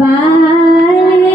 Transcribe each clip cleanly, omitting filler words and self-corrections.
बाले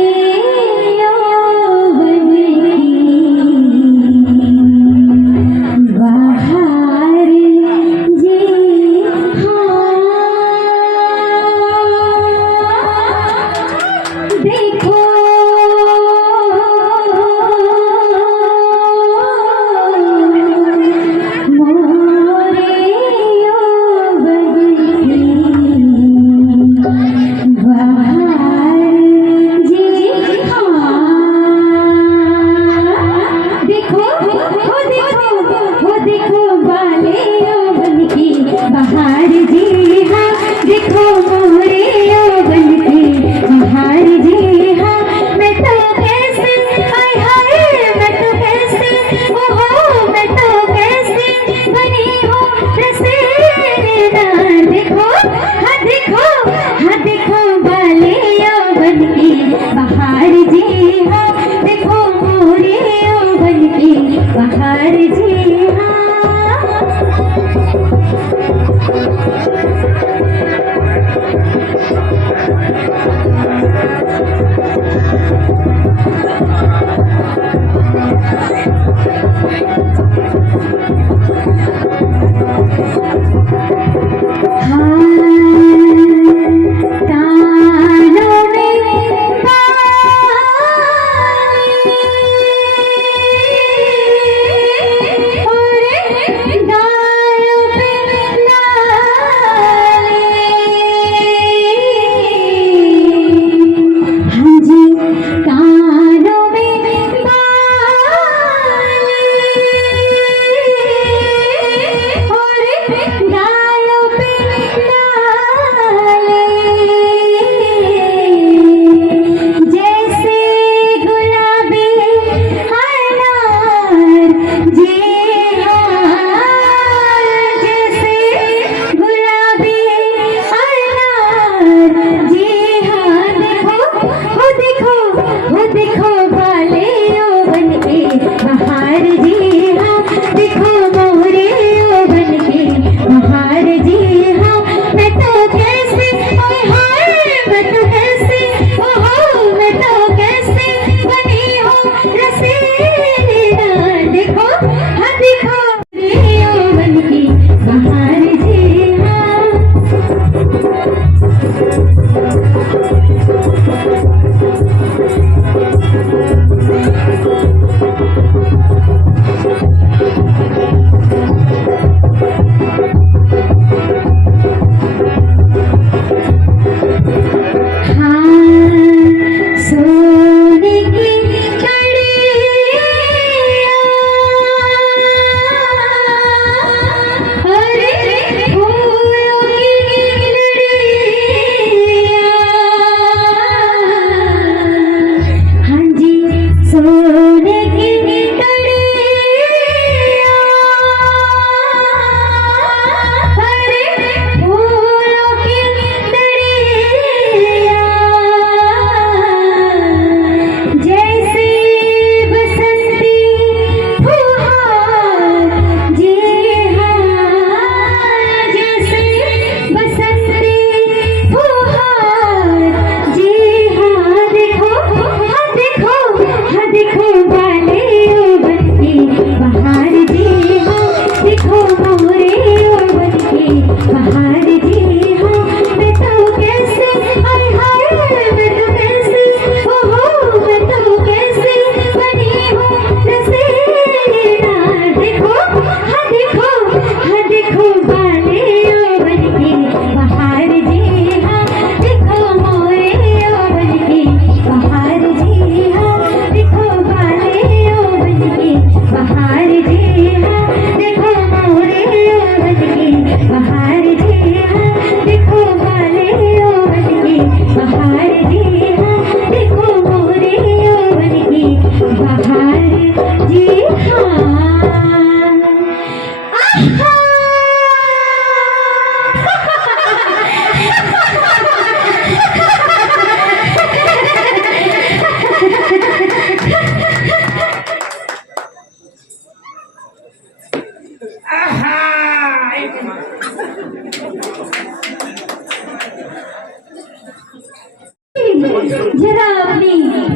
जरा अपनी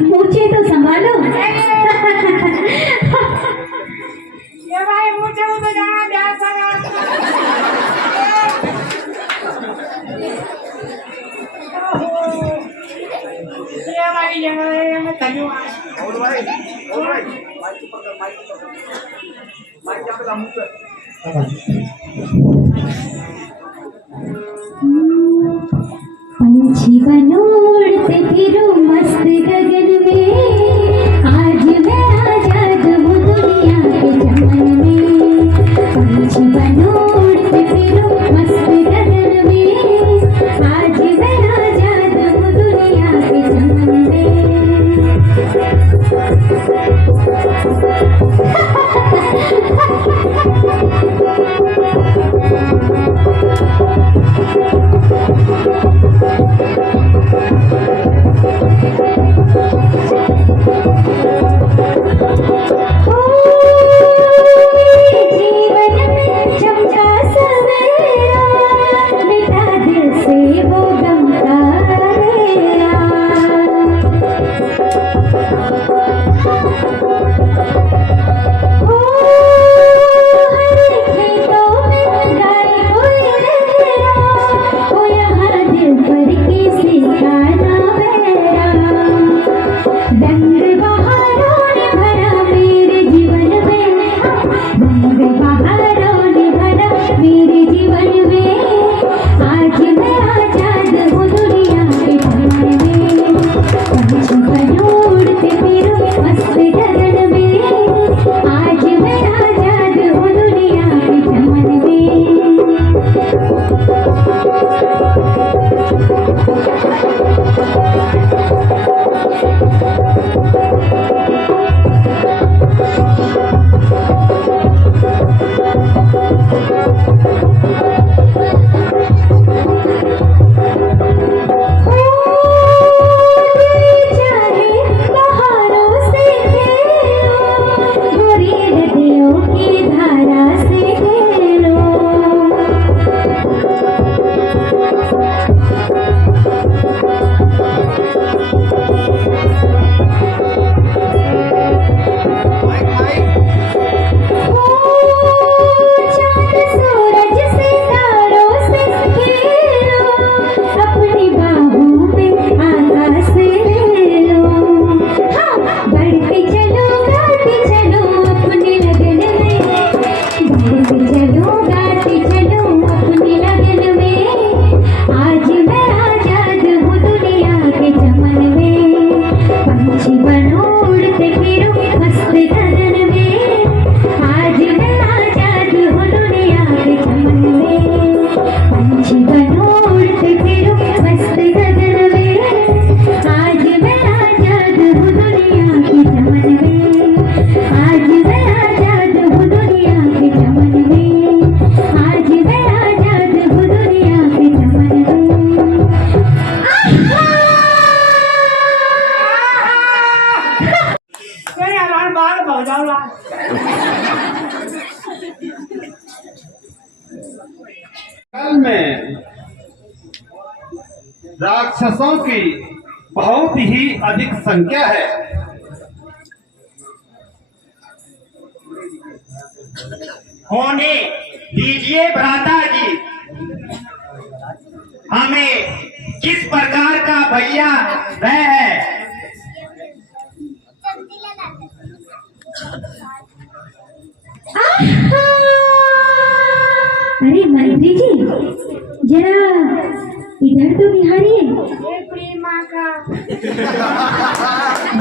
मूछे तो संभालो। ये भाई मुझे तो जाना ध्यान से ये भाई ये मैं तन्यू और भाई माइक पकड़ माइक यहाँ पे लामू पे पंछी बनो उड़ते फिरो मस्त गगन में, आज मैं आजाद हूँ दुनिया के चमन में। पंछी बनो उड़ते फिरो मस्त गगन में, आज मैं आजाद हूँ दुनिया के चमन में राक्षसों की बहुत ही अधिक संख्या है। होने दीजिए भ्राता जी, हमें किस प्रकार का भैया वह है। अरे मंत्री जी, जरा इधर तो निहारिए। माँ का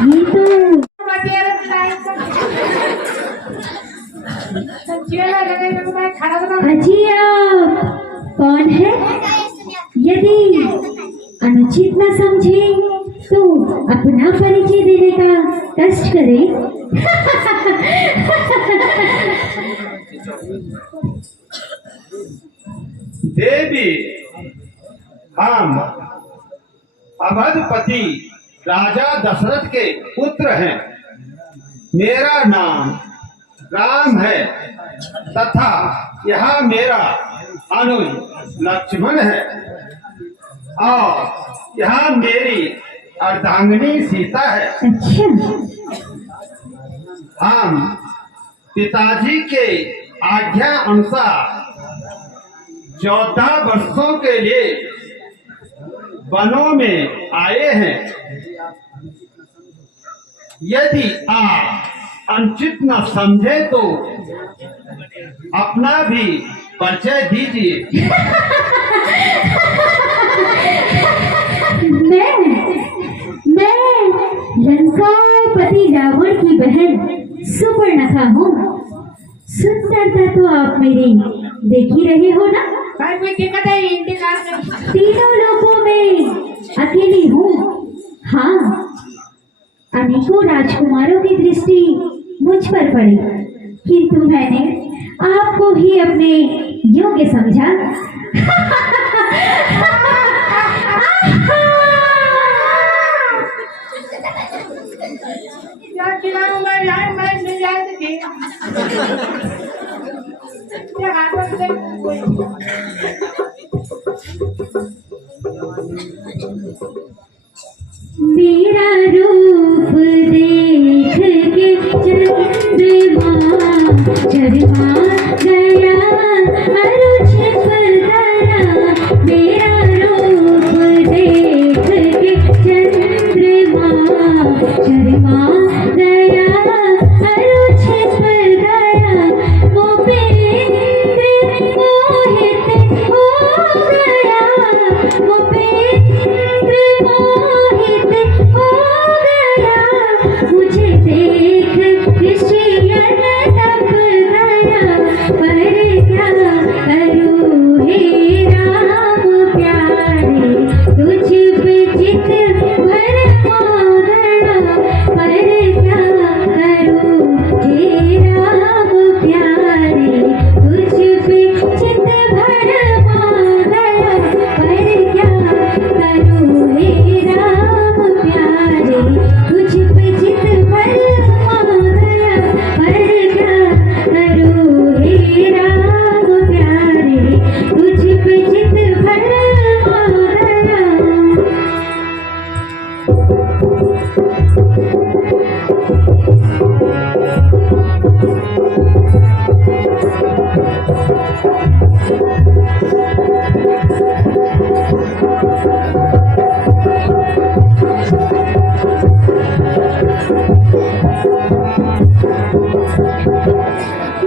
ये तो अजी, आप कौन है? यदि अनुचित न समझे तो अपना परिचय देने का कष्ट करें। देवी, हम अवधपति राजा दशरथ के पुत्र हैं। मेरा नाम राम है तथा यह मेरा अनुज लक्ष्मण है और यह मेरी अर्धांगिनी सीता है। अच्छा, हम पिताजी के आज्ञा अनुसार 14 वर्षों के लिए वनों में आए हैं। यदि आप अनुचित न समझे तो अपना भी परिचय दीजिए। मैं लंकापति रावण की बहन सुपर्णखा हूँ। सुंदरता तो आप मेरी देख ही रहे हो ना। भाई कोई दिक्कत है इंतजार कर। तीनों लोगों में अकेली हूँ। हाँ, अनेकों राजकुमारों की दृष्टि मुझ पर पड़ी, किंतु मैंने आपको ही अपने योग्य समझा। यार खिलाऊंगा यार, मैं नहीं जानती। ये हाथों से मेरा रूप देख के चंद्रमा शर्मा गया, अरुण छिप गया। मेरा रूप देख के चंद्रमा शर्मा गया, अरुण छिप गया। वो पेंद्र मोहित हो गया, वो पेंद्र मोहित हो गया। मुझे देख ऋषियन तप गया, पर क्या करूं हे राम प्यारे, तुझ पे चित भर गया। पर क्या करूं हे राम प्यारे, तुझ पे चित भर गया। पर क्या करूं हे राम प्यारे, तुझ पे चित भर गया। पर क्या करूं हे राम प्यारे, तुझ पे चित भर गया।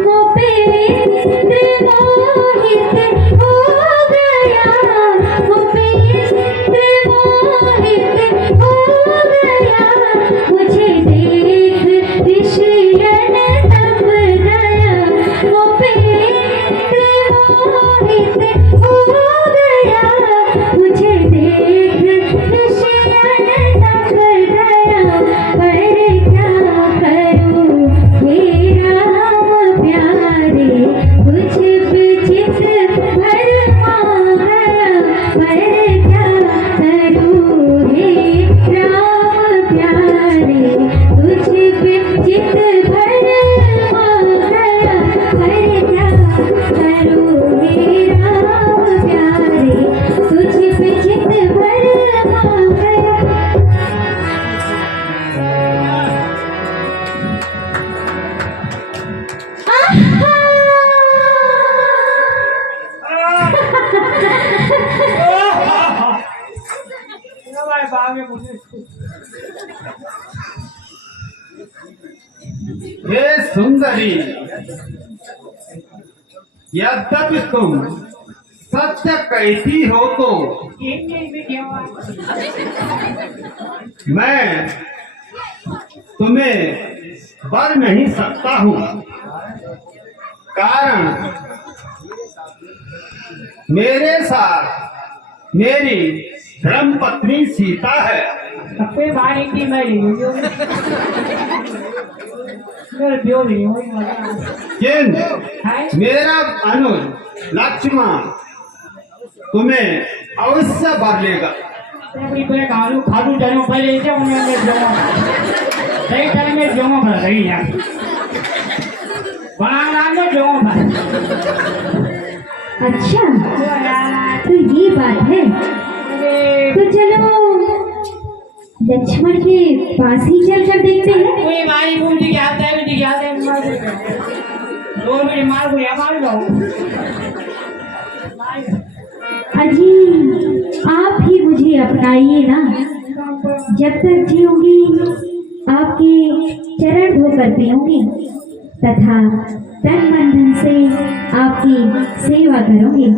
वो पेंद्र मोहित हो गया, वो पेंद्र मोहित हो गया। मुझे देख ऋषियन तप गया, वो पेंद्र मोहित हो गया। मुझे देख ऋषियन तप गया। पर क्या करूं हे राम प्यारे, तुझ पे चित भर गया। पर क्या करूं हे राम प्यारे, तुझ पे चित भर गया। पर क्या करूं हे राम प्यारे, तुझ पे चित भर गया। भाई बाग में मुझे हे सुंदरी, यद्यपि तुम सत्य कहती हो तो मैं तुम्हें बर नहीं सकता हूँ। कारण मेरे साथ मेरी धर्म पत्नी सीता है। सबसे भारी की मैं मेरे जो नहीं हुई किंतु मेरा अनुज लक्ष्मण तुम्हें अवश्य बर लेगा। पे खालू खालू जनो पहले से उन्हें में जमा सही टाइम में जमा कर रही है बना में जमा अच्छा, तो ये बात है। तो चलो लक्ष्मण के पास ही चलकर देखते हैं। कोई भाई मुझे क्या आता है, मुझे क्या आता है, मार दे। दो मिनट मार को या मार जाओ। अजी आप ही मुझे अपनाइए ना, जब तक जीऊंगी आपके चरण धोकर पीऊंगी तथा तन मन धन से आपकी सेवा करूंगी।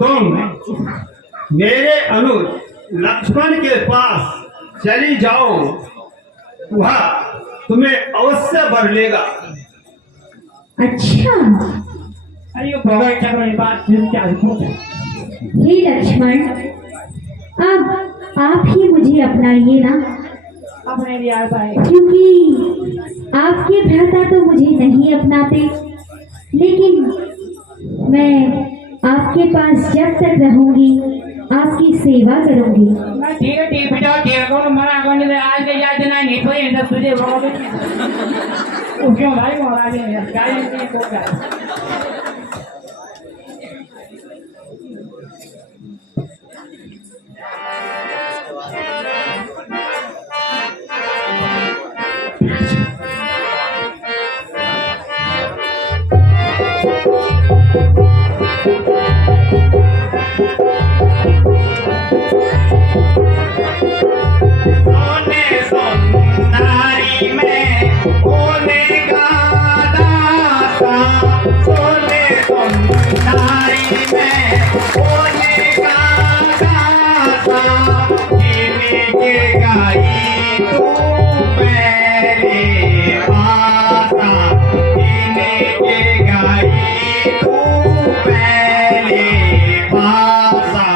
तुम मेरे अनुज लक्ष्मण के पास चली जाओ, वह तुम्हें अवश्य भर लेगा। अच्छा अरे भगवान क्या बात क्या हे लक्ष्मण, अब आप ही मुझे अपनाइए ना, अपने लिए आ पाए, क्योंकि आपके भ्राता तो मुझे नहीं अपनाते, लेकिन मैं आपके पास जब तक रहूंगी आपकी सेवा करूंगी। मैं ठीक है बेटा, ठीक है मना करने से आज के याद नहीं कोई सब तुझे क्यों भाई महाराज क्या है को क्या सोने सुंदरी में होने का दासा, सोने सुंदरी में होने का दासा, जिनके गाई तू मेरे पासा, जिनके गाई तू मेरे पासा।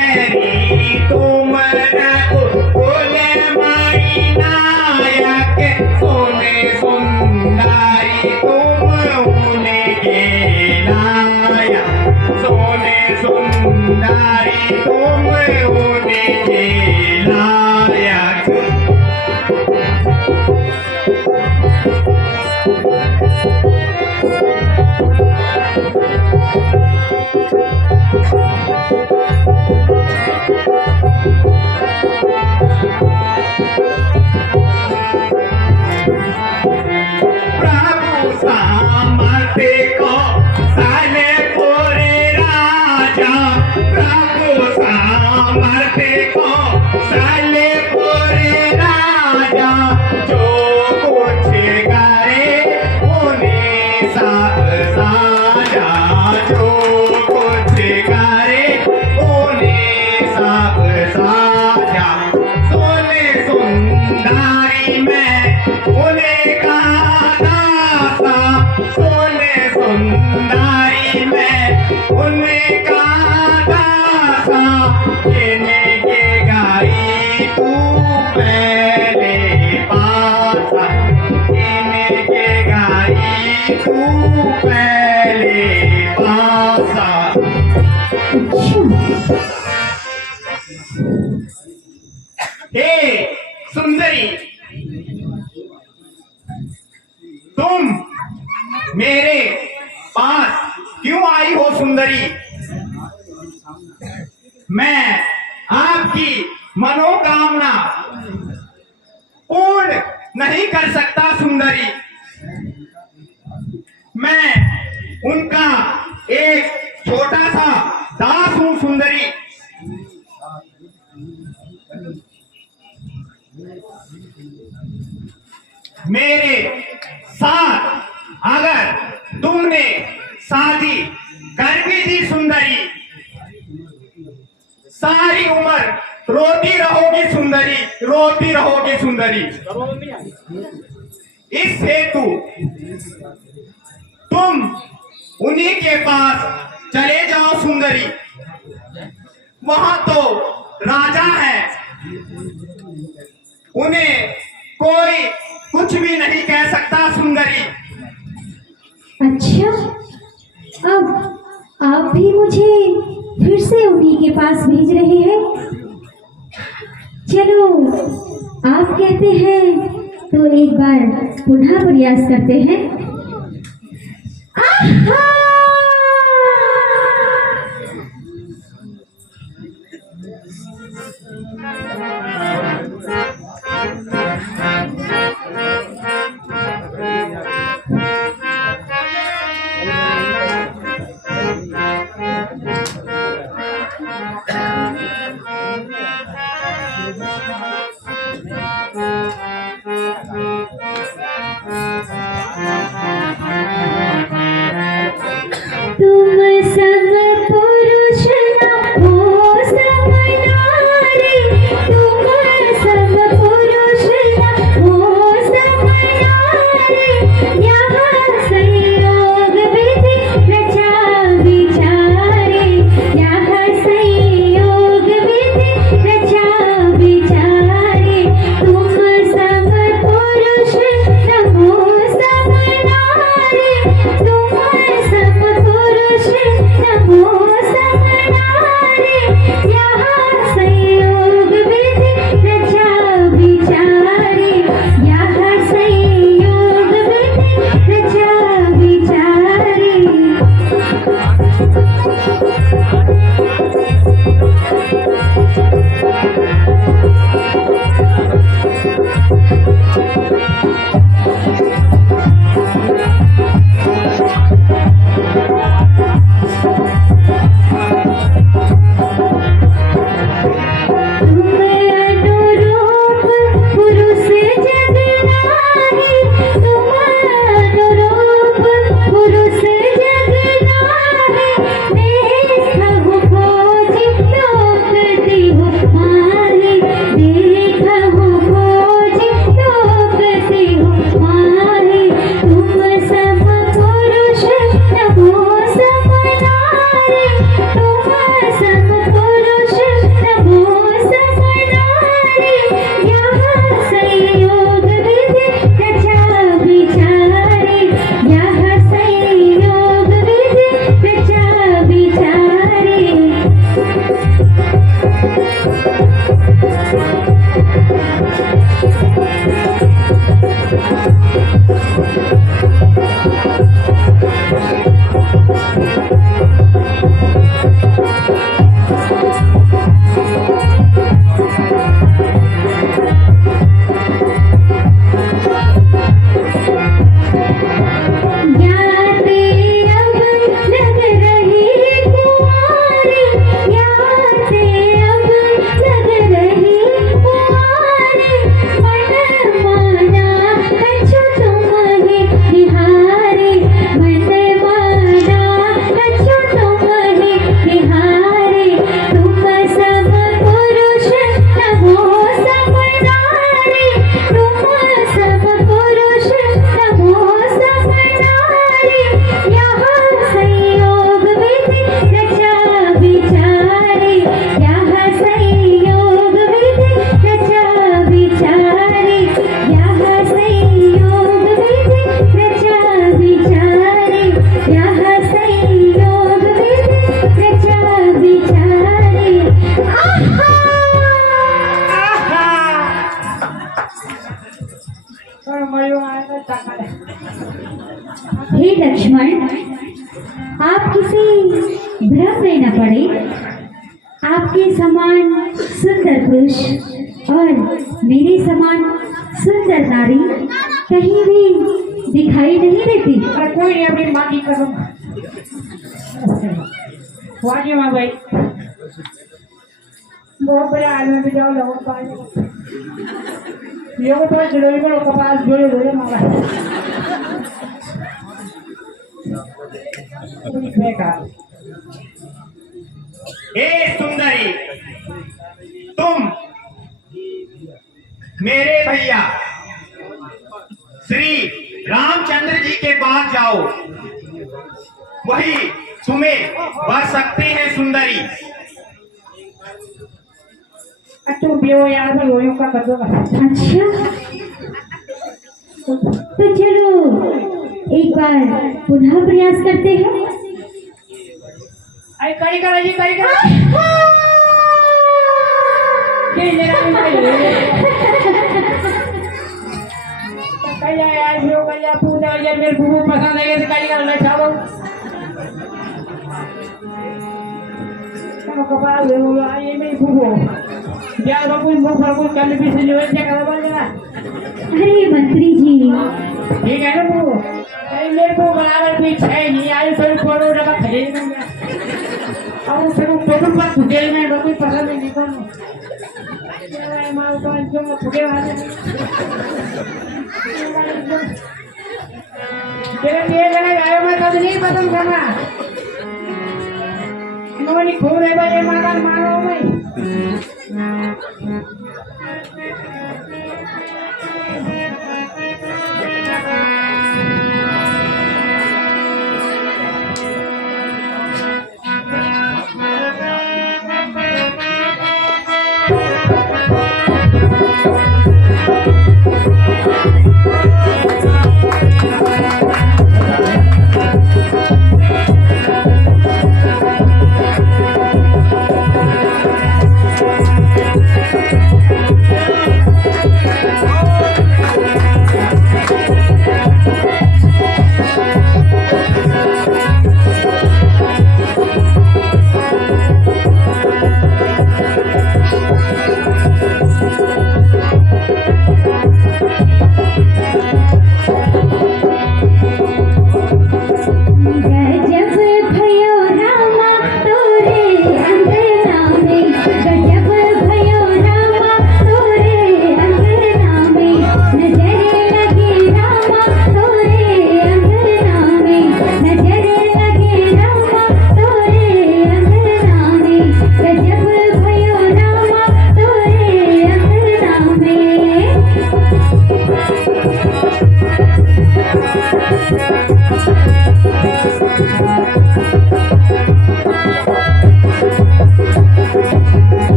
सुंदरी तुम होने के लायक। प्रभु सामर्थ्य को साले पूरे राजा, प्रभु सामर्थ्य को साले पूरे राजा, जो कुछ करे उन्हें सब साजा, जो कुछ करे उन्हें सब साजा। सोने सुंदरी में उन्हें का दासा, सोने सुंदरी में उन्हें का दासा, जिनके गाई तू पहले पासा, जिनके गाई तू पहले पासा। हे सुंदरी, तुम मेरे पास क्यों आई हो सुंदरी? मैं आपकी मनोकामना पूर्ण नहीं कर सकता सुंदरी। मैं उनका एक छोटा सा दास हूं सुंदरी। मेरे साथ अगर तुमने शादी कर भी दी सुंदरी, सारी उम्र रोती रहोगी सुंदरी, रोती रहोगी सुंदरी। इस हेतु तुम उन्हीं के पास चले जाओ सुंदरी। वहां तो राजा है, उन्हें कोई कुछ भी नहीं कह सकता सुंदरी। अच्छा, अब आप भी मुझे फिर से उन्हीं के पास भेज रहे हैं। चलो, आप कहते हैं तो एक बार पुनः प्रयास करते हैं। आहा! तुम सब पुरुष ना हो सब नारी, तुम सब पुरुष ना हो सब नारी, यहाँ संयोग विधि रचा विचारे, यहाँ संयोग किसी भ्रम में न पड़े। आपके समान सुंदर पुरुष और मेरे समान सुंदर नारी कहीं भी दिखाई नहीं देती। अरे कोई नहीं, अपनी माँ की कसम। वाजी माँ भाई बहुत बड़े आदमी पे जाओ लोगों पास ये तो जरूरी में कपास जोड़े जोड़े माँ भाई बेकार। ए सुंदरी, तुम मेरे भैया श्री रामचंद्र जी के पास जाओ, वही तुम्हें वर सकते हैं सुंदरी। तुम बियो यार मैं लोगों का कर दो। अच्छा तो चलो एक बार पुनः प्रयास करते हैं। अरे करी करो जी, करी करो। ये जरा कहीं यार बियो कहीं पूजा या मेरे बुबू पसंद है तो कहीं कर ले चलो। चलो कपाल ले लो, ये मेरी बुबू यार बाबू मुंह पर कुछ करने पीछे जो है क्या करवा देगा। अरे मंत्री जी ठीक है ना बुबू, अरे मेरे को बराबर कोई है नहीं, आज सभी करोड़ टका खरीद लेंगे और सभी टोटल पर होटल में कोई पसंद नहीं कौन माल तो जो फुटे वाले तेरे लिए जरा आयो मैं तो नहीं पसंद करना नोनी खूब रहे भाई मारा मारो भाई।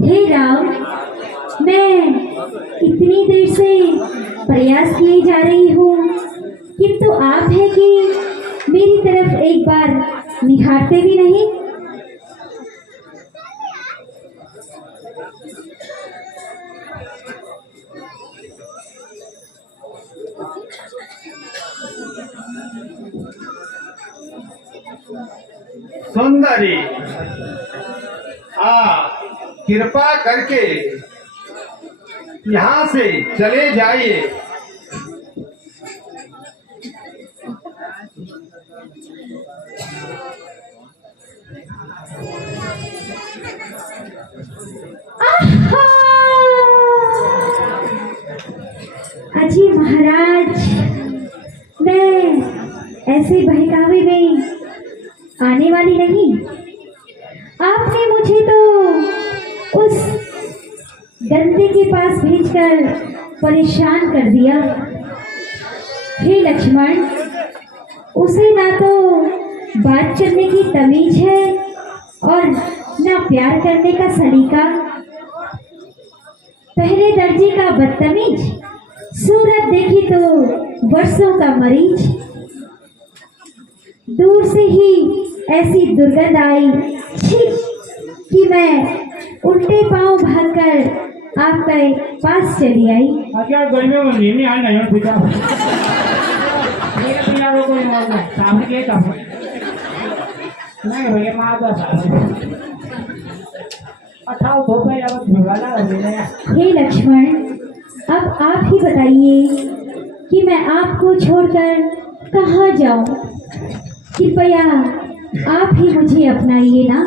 हे राम, मैं इतनी देर से प्रयास किए जा रही हूँ, किंतु आप है कि मेरी तरफ एक बार निहारते भी नहीं। सुंदरी, कृपा करके यहाँ से चले जाइए। अजी महाराज, मैं ऐसे बहकावे में आने वाली नहीं। आपने मुझे तो उस गंदे के पास भेजकर परेशान कर दिया। हे लक्ष्मण, उसे ना तो बात करने की तमीज है और ना प्यार करने का सलीका। पहले दर्जे का बदतमीज, सूरत देखी तो वर्षों का मरीज। दूर से ही ऐसी दुर्गंध आई छी कि मैं उल्टे पांव भागकर आपके पास चली आई। क्या गर्मी में नहीं आ नहीं पूछा ये पिया को कोई मार नहीं सामने के काम नहीं भैया मार दो अठाओ धोपे अब भिगाना है। हे लक्ष्मण, अब आप ही बताइए कि मैं आपको छोड़कर कहाँ जाऊं। कृपया आप ही मुझे अपनाइए ना।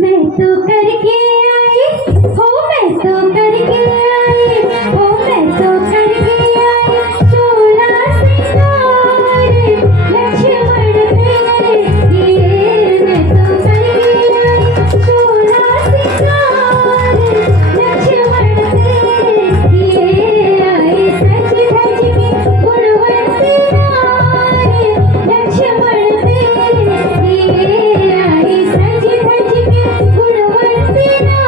मैं तो करके आई हो, मैं तो करके आई हो, मैं तो करके आई 16 सिंगार लक्ष्मण तेरे ये। मैं तो करके आई 16 सिंगार लक्ष्मण तेरे ये। आई सच धज के गुणवंती नारी लक्ष्मण तेरे ये। आई सच धज के गुणवंती नारी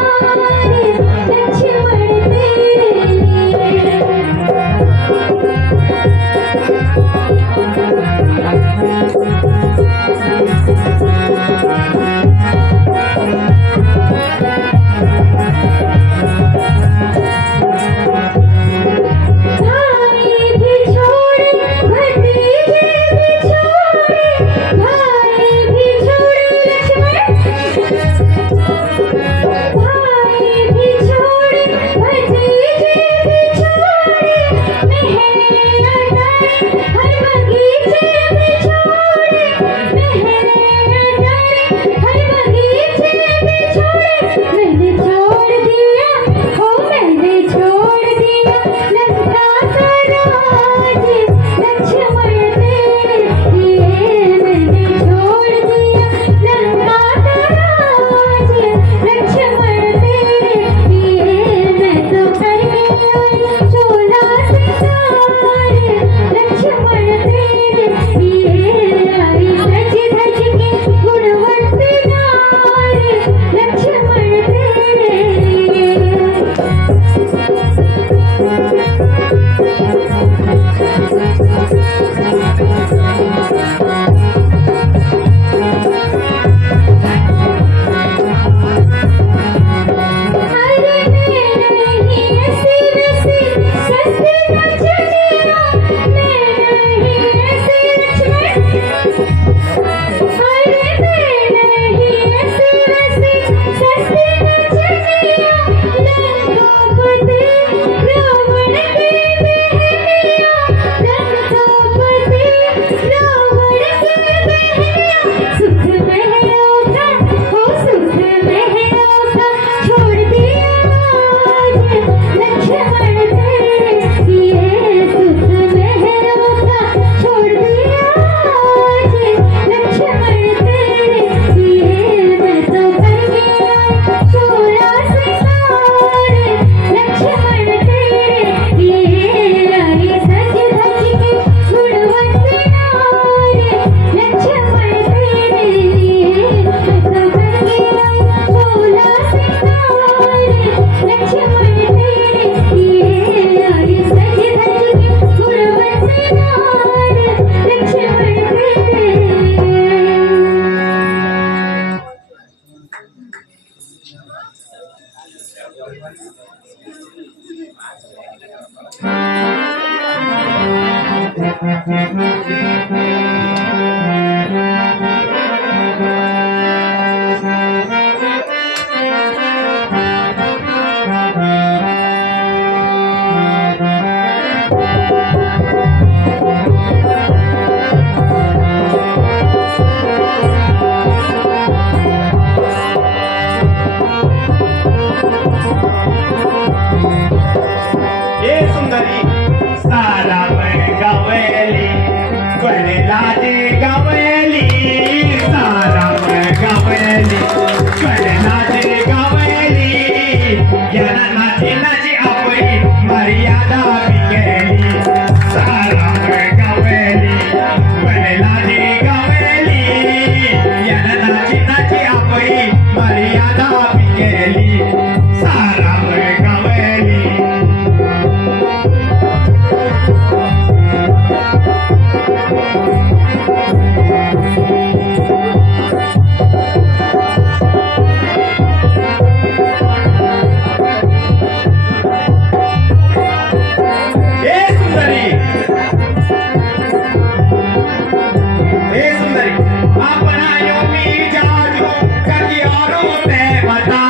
लक्ष्मण तेरे लिए मैं तो करके आई चोला सिंगार लक्ष्मण तेरे लिए आई सज धज के गुणवंती नार लक्ष्मण तेरे लिए हरे मैं नहीं ऐसी वैसी सस्ती नचनिया मैं नहीं ऐसी लक्ष्मण हरे मैं नहीं ऐसी वैसी सस्ती नचनिया लंकापति रावण की बहनिया लंकापति रावण की बहनिया सुख महलों का हो सुख महलों का छोड़ दिया आज लक्ष्मण तेरे लिए सुख महलों का छोड़ दिया आज लक्ष्मण तेरे लिए मैं तो करके आई चोला सिंगार लक्ष्मण तेरे लिए आई सज धज के गुणवंती नार लक्ष्मण तेरे लिए मैं तो करके आई चोला सिंगार लक्ष्मण तेरे लिए आई सज धज के गुणवंती नार लक्ष्मण तेरे ये सुंदरी सारा गवली लाजे गवली सारा गवली लाजे गवली याना नाची नाची आपली मर्यादा बिगेली सारा गवली लाजे गवली याना नाची नाची आपली मर्यादा बिगेली सारा गवली अपना यो मी जाजू कभी औरों ते बता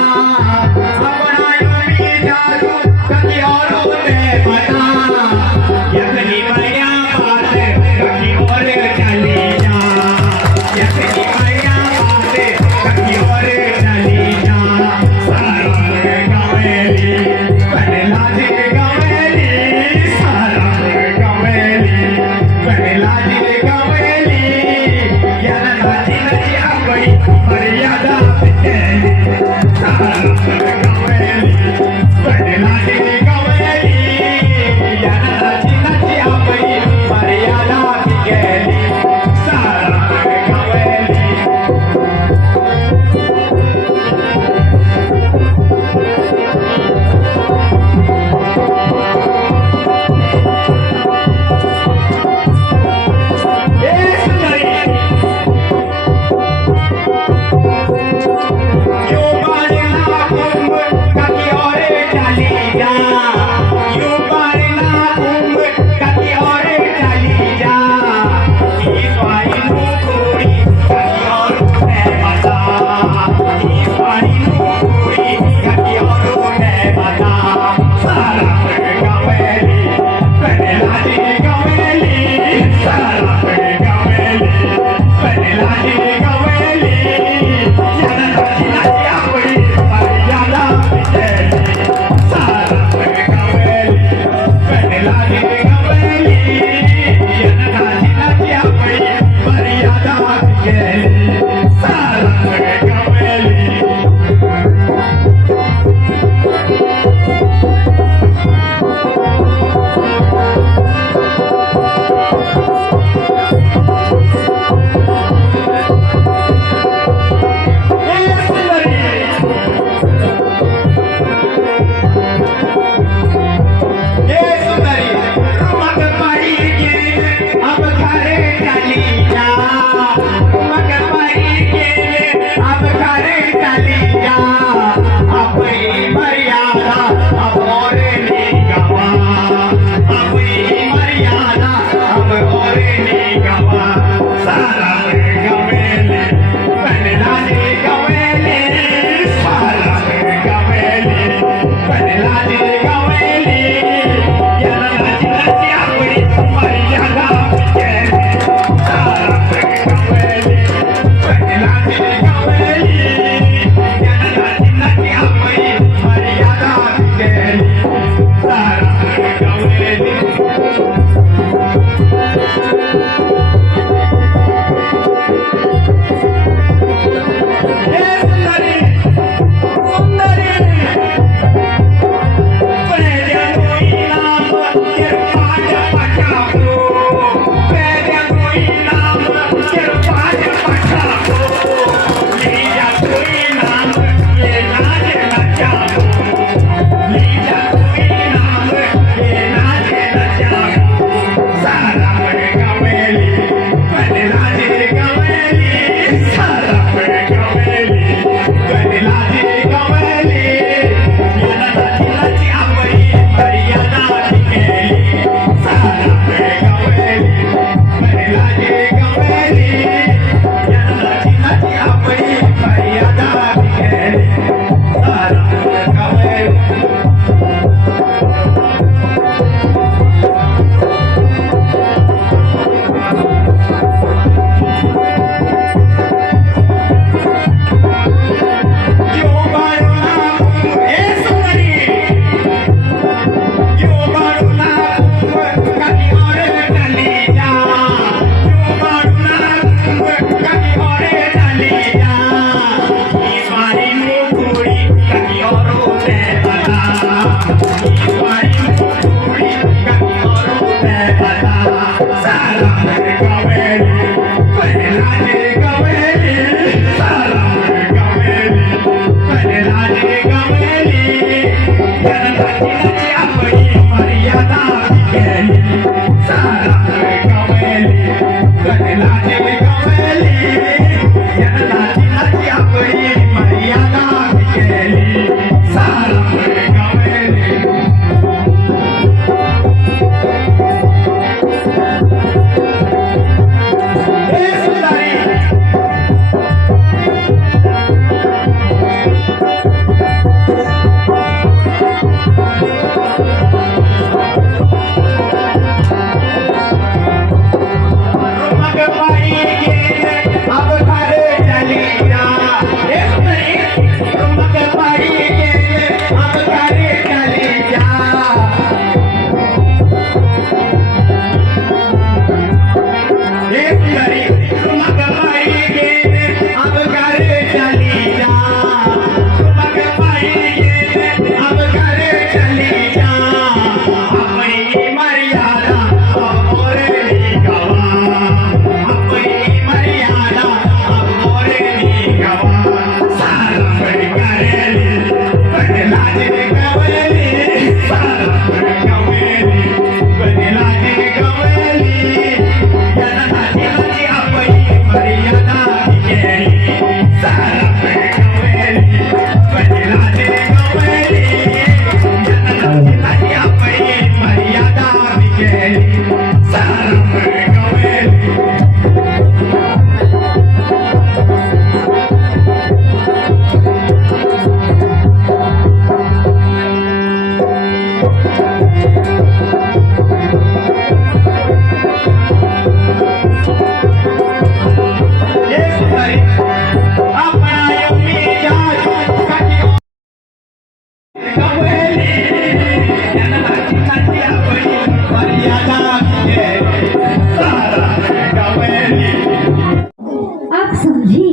आप समझी,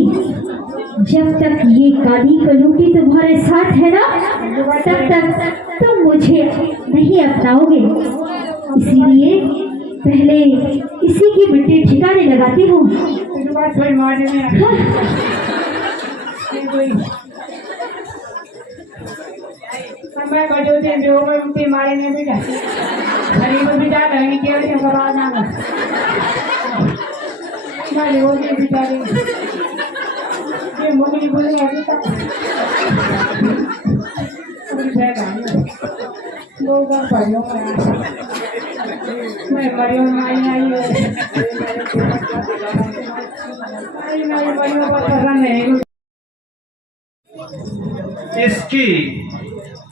जब तक ये काली कलूटी तुम्हारे साथ है ना, तब तक तुम मुझे नहीं अपनाओगे। इसीलिए पहले इसी की मिट्टी ठिकाने लगाती हूँ। मैं बजोते जो मैं उनके मारे में भी जा शरीर में भी जा कहीं केवल के बर्बाद ना कर मैं ले वो भी जा रही ये मुंगली बोले अभी तक पूरी बैग आ लोग आ भाइयों मैं मरियो आई मरियो पर नहीं इसकी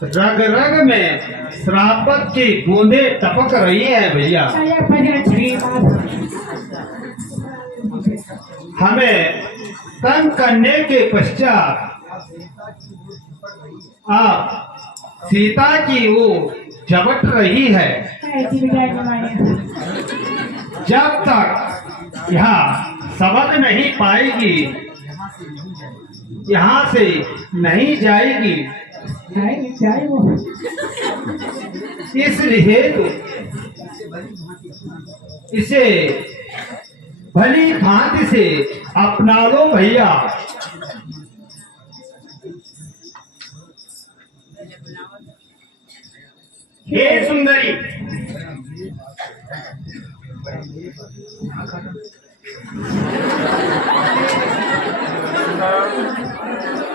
रग रग में श्रापत की बूंदे टपक रही है भैया। हमें तंग करने के पश्चात आप सीता की वो झपट रही है। जब तक यहाँ सबक नहीं पाएगी, यहाँ से नहीं जाएगी। इसलिए इसे भली भांति से अपना लो भैया। हे सुंदरी,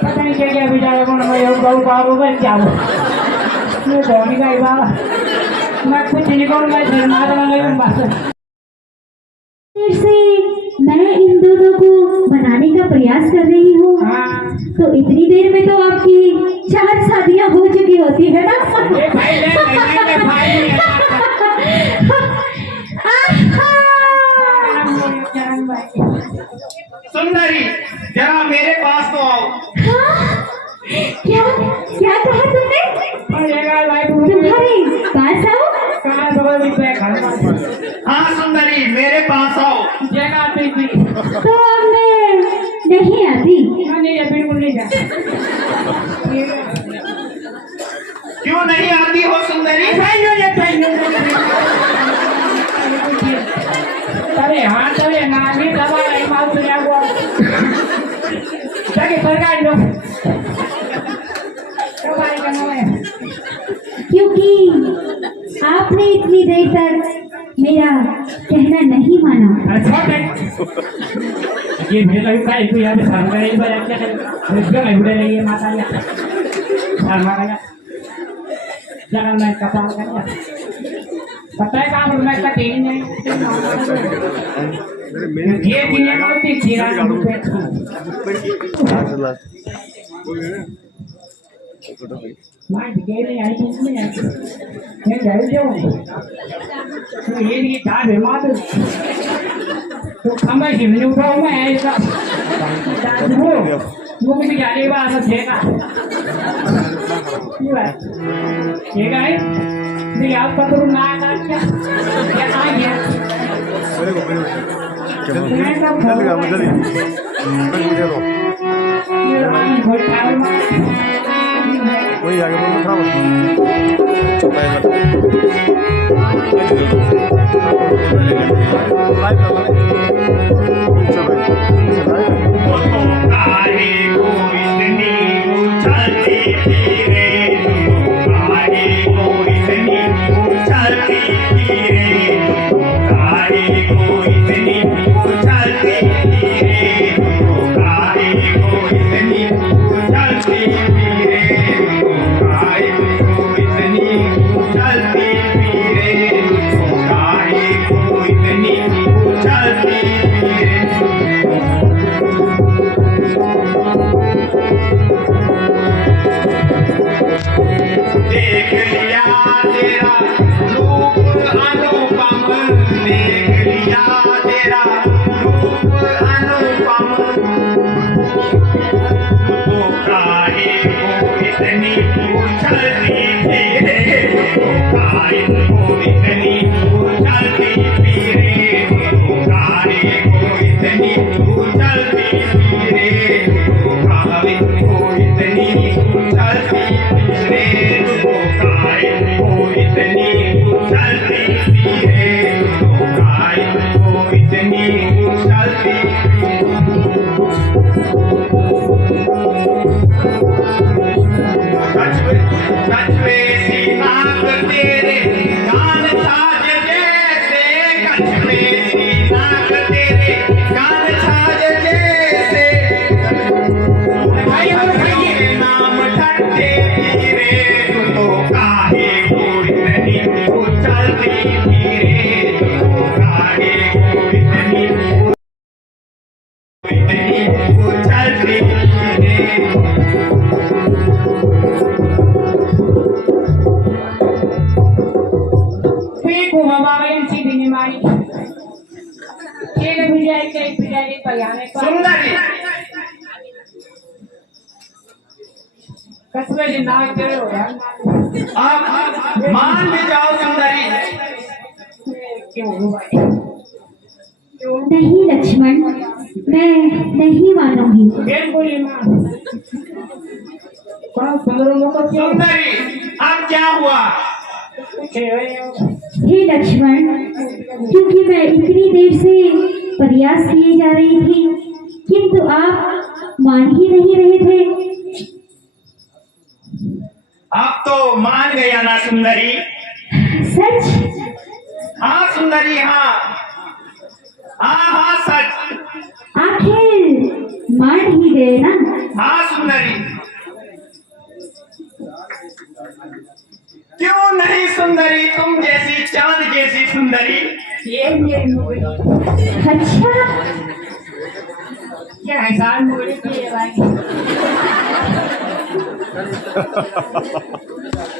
पता नहीं क्या बेचारा को मैं बहु बाबू बन जाऊँ मैं धोनी का बाबा मैं कुछ नहीं कहूँगा धर्मात्मा लगे बस फिर से मैं इन दोनों को बनाने का प्रयास कर रही हूँ। हाँ तो इतनी देर में तो आपकी 4 शादियाँ हो चुकी होती है ना। ये भाई ले भाई सुंदरी, जरा मेरे पास तो आओ। हाँ? क्या क्या कहा तुमने? तुम्हारे पास आओ? हाँ सुंदरी, मेरे पास आओ। तो अब मैं नहीं आती। क्यों नहीं आती हो सुंदरी? अरे हाँ चले नानी दबा रही बात सुनिया को जाके सरकार लो लगाना है क्योंकि आपने इतनी देर तक मेरा कहना नहीं माना। अरे छोड़ दे ये भेड़ लगी का एक यहाँ पे शर्मा एक बार क्या करें इसका मैं बुढ़े लगी माता या शर्मा का जगह मैं कपाल का पता है कहाँ पर मैं का तेरी नहीं ये दिन में होती खीरा का मैं दिखे नहीं आई इसमें मैं घर जाऊँ तो ये नहीं था बेमार तो खम्बा ही नहीं उठाऊँ मैं ऐसा वो मुझे जाने के बाद ऐसा छेगा छेगा है नहीं आप पता ना आता क्या क्या आ गया मैं सब वही आगे बोल खराब सुंदरी कसमे जी नाक तेरे हो यार आप मान भी जाओ सुंदरी क्यों हो भाई नहीं लक्ष्मण, मैं नहीं मानूंगी। बिल्कुल मां कौन सुंदर लोग क्यों सुंदरी अब क्या हुआ? हे लक्ष्मण, क्योंकि मैं इतनी देर से प्रयास किए जा रही थी किंतु आप मान ही नहीं रहे थे। अब तो मान गया ना सुंदरी? सच? हाँ सुंदरी हाँ हाँ हाँ सच। आखिर मान ही गए ना? हाँ सुंदरी। क्यों नहीं सुंदरी, तुम जैसी चांद जैसी सुंदरी। ये अच्छा, क्या एहसान मुझे किए भाई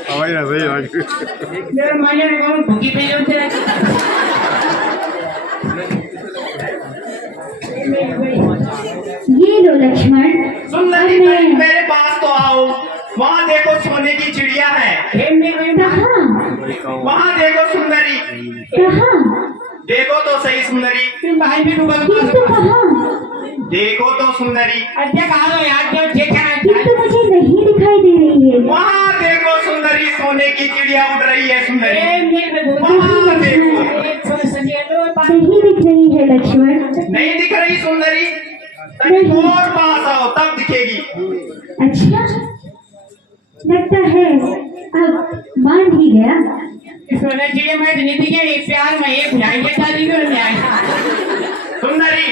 हवाई ना सही है मेरे माने ने कौन भूखी पे होते ये लो लक्ष्मण। सुंदरी अब मैं मेरे पास तो आओ। वहाँ देखो सोने की चिड़िया है। कहाँ? वहाँ देखो सुंदरी। कहाँ? देखो तो सही सुंदरी। भाई भी डूबा किंतु कहाँ? देखो तो सुंदरी। अच्छा कहा दो यार जो ठीक है किंतु मुझे नहीं दिखाई दे रही है। वहाँ देखो सुंदरी, सोने की चिड़िया उड़ रही है सुंदरी। वहाँ देखो। नहीं दिख रही है लक्ष्मण। नहीं दिख रही सुंदरी? तभी और पास आओ तब दिखेगी। अच्छा, लगता है अब मान ही गया। सोना चाहिए मैं नीति के एक प्यार में एक न्याय के शादी में न्याय सुंदरी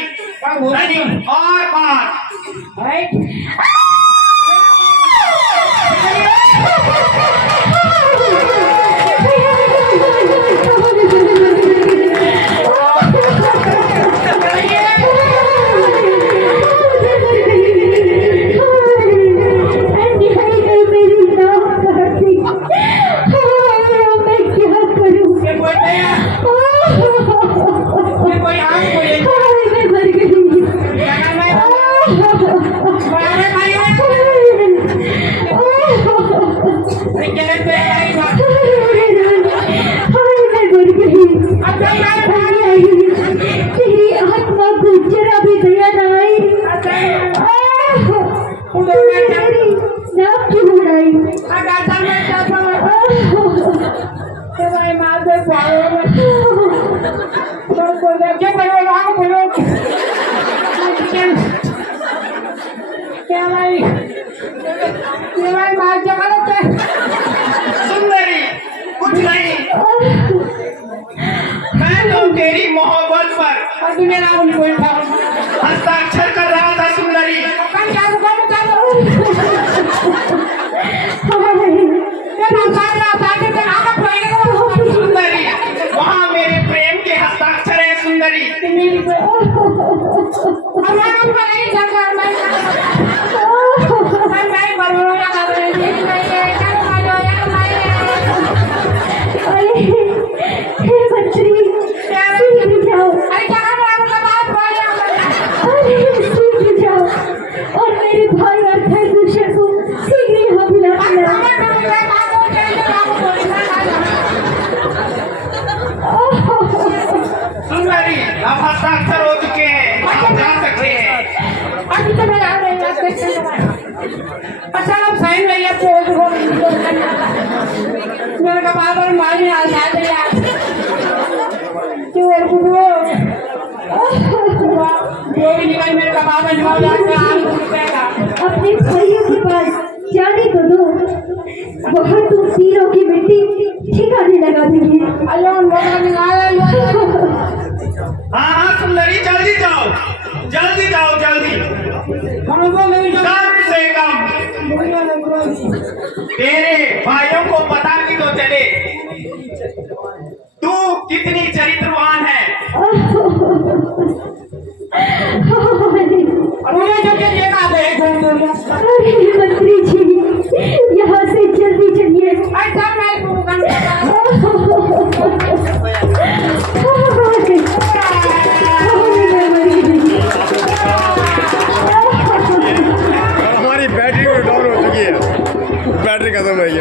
running और बात राइट कोई आम कोई सुंदरी कुछ नहीं मैं तो तेरी मोहब्बत पर हस्ताक्षर कर रहा था सुंदरी सुंदरी वहाँ मेरे प्रेम के हस्ताक्षर है सुंदरी और मेरे भाई और भूषण को शीघ्र यहाँ बुला सुंदरी अब हस्ताक्षर हो चुके हैं आप जा सकते हैं अभी तो मैं आ रही हूँ अच्छा आप सही नहीं है मेरे का बाबा मारी आ जाते यार क्यों जो भी निकल मेरे का बाबा जवाब अपने भाइयों के पास जाने को दो, वहाँ तुम तीनों की मिट्टी ठिकाने लगा देंगे। हाँ हाँ सुंदरी जल्दी जाओ जल्दी जाओ जल्दी कम से कम तेरे भाइयों को पता भी तो चले तू कितनी चरित्रवान है मंत्री जी यहाँ से जल्दी चलिए। हमारी बैटरी डाउन हो चुकी है, बैटरी खत्म हो गई।